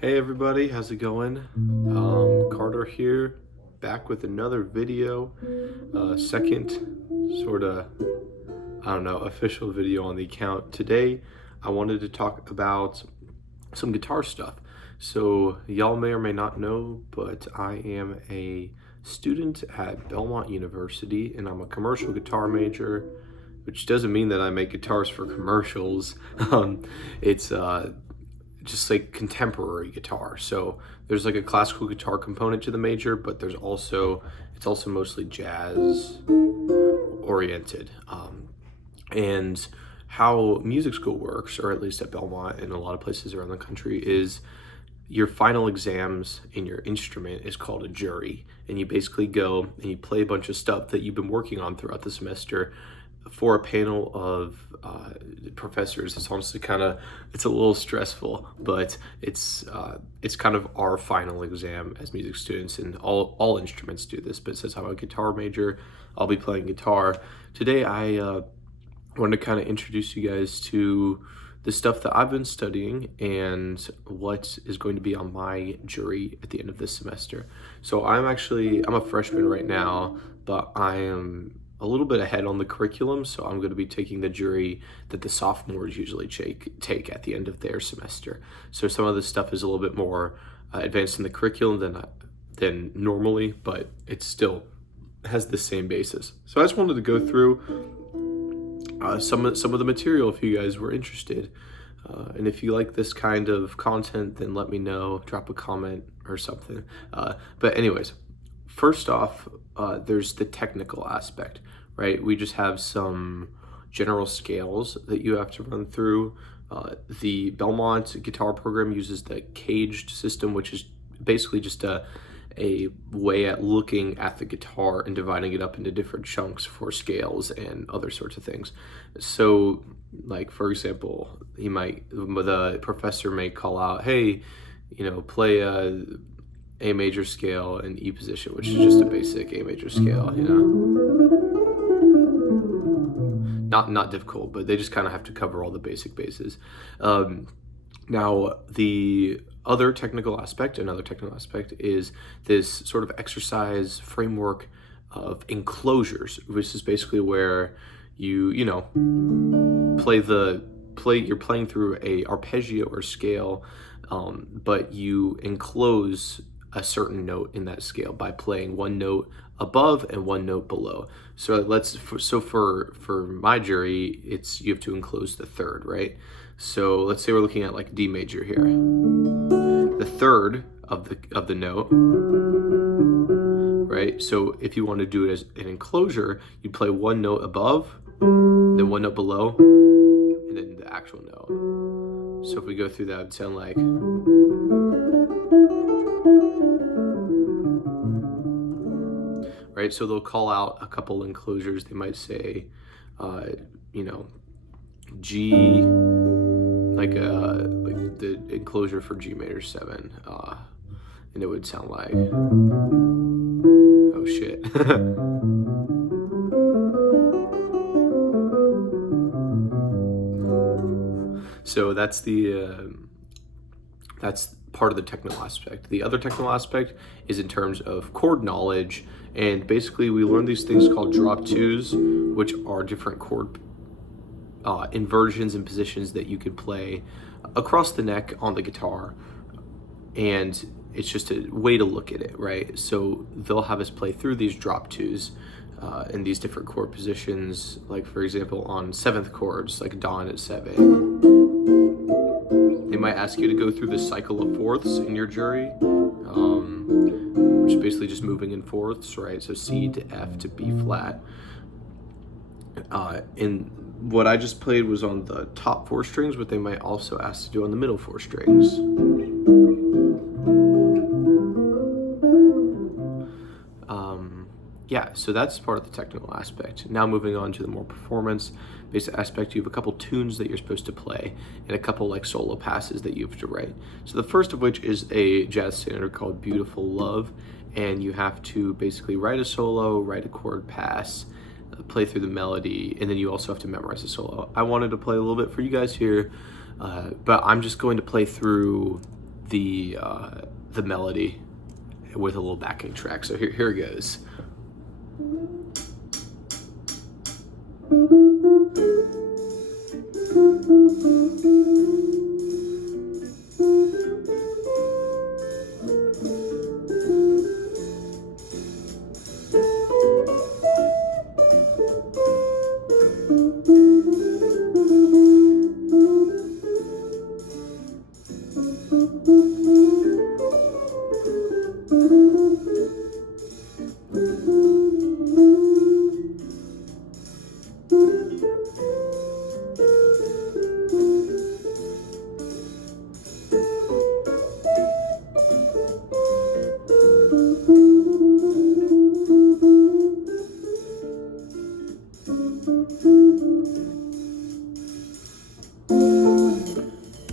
Hey everybody, how's it going? Carter here, back with another video, second sort of, official video on the account. Today, I wanted to talk about some guitar stuff. So, y'all may or may not know, but I am a student at Belmont University and I'm a commercial guitar major, which doesn't mean that I make guitars for commercials. It's just like contemporary guitar. So there's like a classical guitar component to the major, but it's also mostly jazz oriented. And how music school works, or at least at Belmont and a lot of places around the country, is your final exams in your instrument is called a jury, and you basically go and you play a bunch of stuff that you've been working on throughout the semester for a panel of professors. It's honestly it's a little stressful, but it's kind of our final exam as music students, and all instruments do this. But since I'm a guitar major, I'll be playing guitar today. I wanted to kind of introduce you guys to the stuff that I've been studying and what is going to be on my jury at the end of this semester. So I'm a freshman right now, but I am a little bit ahead on the curriculum, so I'm going to be taking the jury that the sophomores usually take at the end of their semester. So some of this stuff is a little bit more advanced in the curriculum than normally, but it still has the same basis. So I just wanted to go through some of the material if you guys were interested. And if you like this kind of content, then let me know, drop a comment or something. But anyways, first off, there's the technical aspect, right? We just have some general scales that you have to run through. The Belmont guitar program uses the caged system, which is basically just a way at looking at the guitar and dividing it up into different chunks for scales and other sorts of things. So, like, for example, the professor may call out, hey, play a major scale in E position, which is just a basic A major scale, Not difficult, but they just kind of have to cover all the basic bases. Now, another technical aspect is this sort of exercise framework of enclosures, which is basically where you're playing through a arpeggio or scale, but you enclose a certain note in that scale by playing one note above and one note below. So for my jury, you have to enclose the third, right? So let's say we're looking at like D major here. The third of the note, right? So if you want to do it as an enclosure, you play one note above, then one note below, and then the actual note. So if we go through that, it would sound like. Right, so they'll call out a couple enclosures. They might say, G, like the enclosure for G major 7, and it would sound like, oh shit. So that's part of the technical aspect. The other technical aspect is in terms of chord knowledge, and basically we learn these things called drop twos, which are different chord inversions and positions that you could play across the neck on the guitar, and it's just a way to look at it, right? So they'll have us play through these drop twos in these different chord positions, like for example on 7th chords, like Don at 7. They might ask you to go through the cycle of fourths in your jury, which is basically just moving in fourths, right? So C to F to B flat. And what I just played was on the top 4 strings, but they might also ask to do on the middle 4 strings. Yeah, so that's part of the technical aspect. Now moving on to the more performance-based aspect, you have a couple tunes that you're supposed to play and a couple like solo passes that you have to write. So the first of which is a jazz standard called Beautiful Love, and you have to basically write a solo, write a chord pass, play through the melody, and then you also have to memorize the solo. I wanted to play a little bit for you guys here, but I'm just going to play through the melody with a little backing track. So here it goes.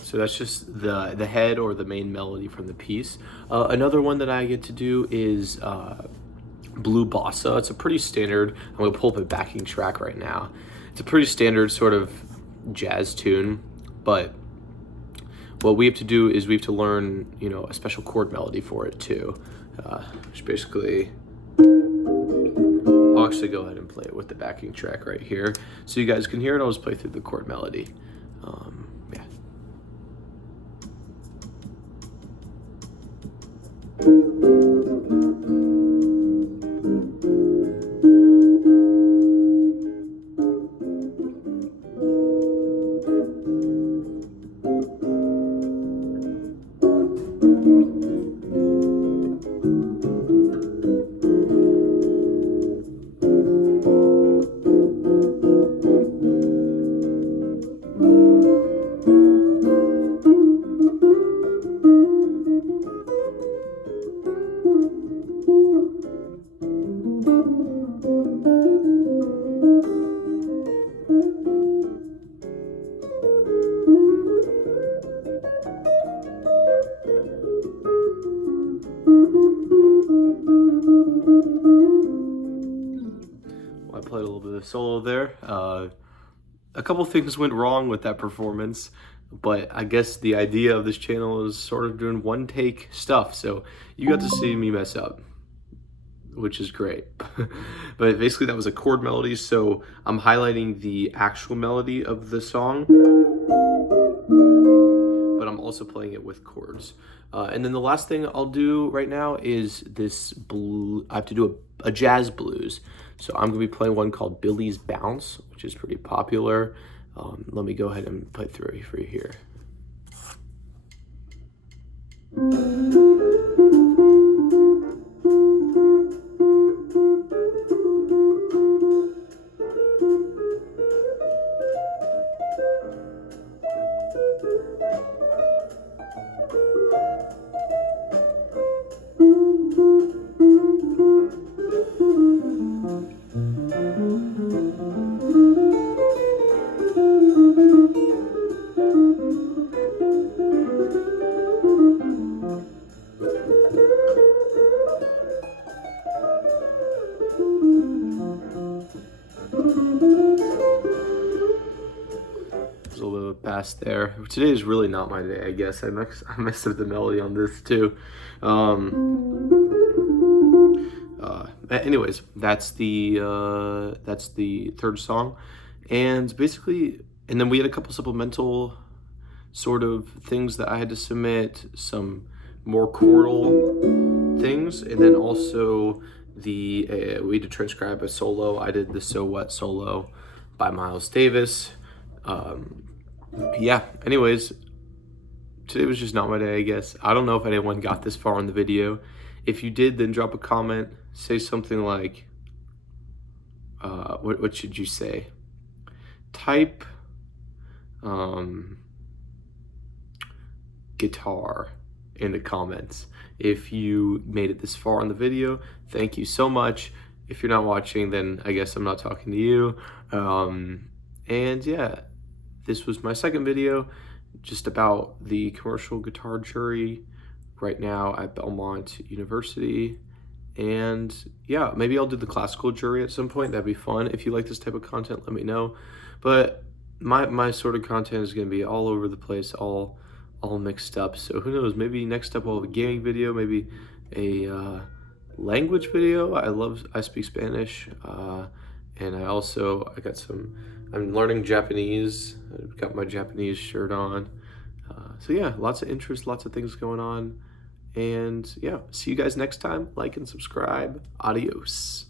So that's just the head or the main melody from the piece. Another one that I get to do is Blue Bossa. It's a pretty standard, I'm gonna pull up a backing track right now. It's a pretty standard sort of jazz tune, but what we have to do is we have to learn, you know, a special chord melody for it too. Which basically, I'll actually go ahead and play it with the backing track right here. So you guys can hear it, I'll just play through the chord melody. Yeah. I played a little bit of solo there. A couple things went wrong with that performance, but I guess the idea of this channel is sort of doing one take stuff, so you got to see me mess up, which is great. But basically that was a chord melody, so I'm highlighting the actual melody of the song, but I'm also playing it with chords. And then the last thing I'll do right now is this I have to do a jazz blues. So I'm gonna be playing one called Billy's Bounce, which is pretty popular. Let me go ahead and play through it for you here. A little past there. Today is really not my day, I guess. I messed up the melody on this too. Anyways, that's the third song, and basically, and then we had a couple supplemental sort of things that I had to submit, some more chordal things, and then also we had to transcribe a solo. I did the So What solo by Miles Davis. Yeah, anyways, today was just not my day, I guess. I don't know if anyone got this far in the video. If you did, then drop a comment. Say something like, what should you say? Type guitar in the comments. If you made it this far in the video, thank you so much. If you're not watching, then I guess I'm not talking to you. And yeah, this was my second video just about the commercial guitar jury right now at Belmont University. And yeah, maybe I'll do the classical jury at some point. That'd be fun. If you like this type of content, let me know. But my sort of content is going to be all over the place, all all mixed up. So who knows, maybe next up we'll have a gaming video, maybe a language video. I speak Spanish, and I'm learning Japanese. I've got my Japanese shirt on. So yeah, lots of interest, lots of things going on. And yeah, see you guys next time. Like and subscribe. Adios.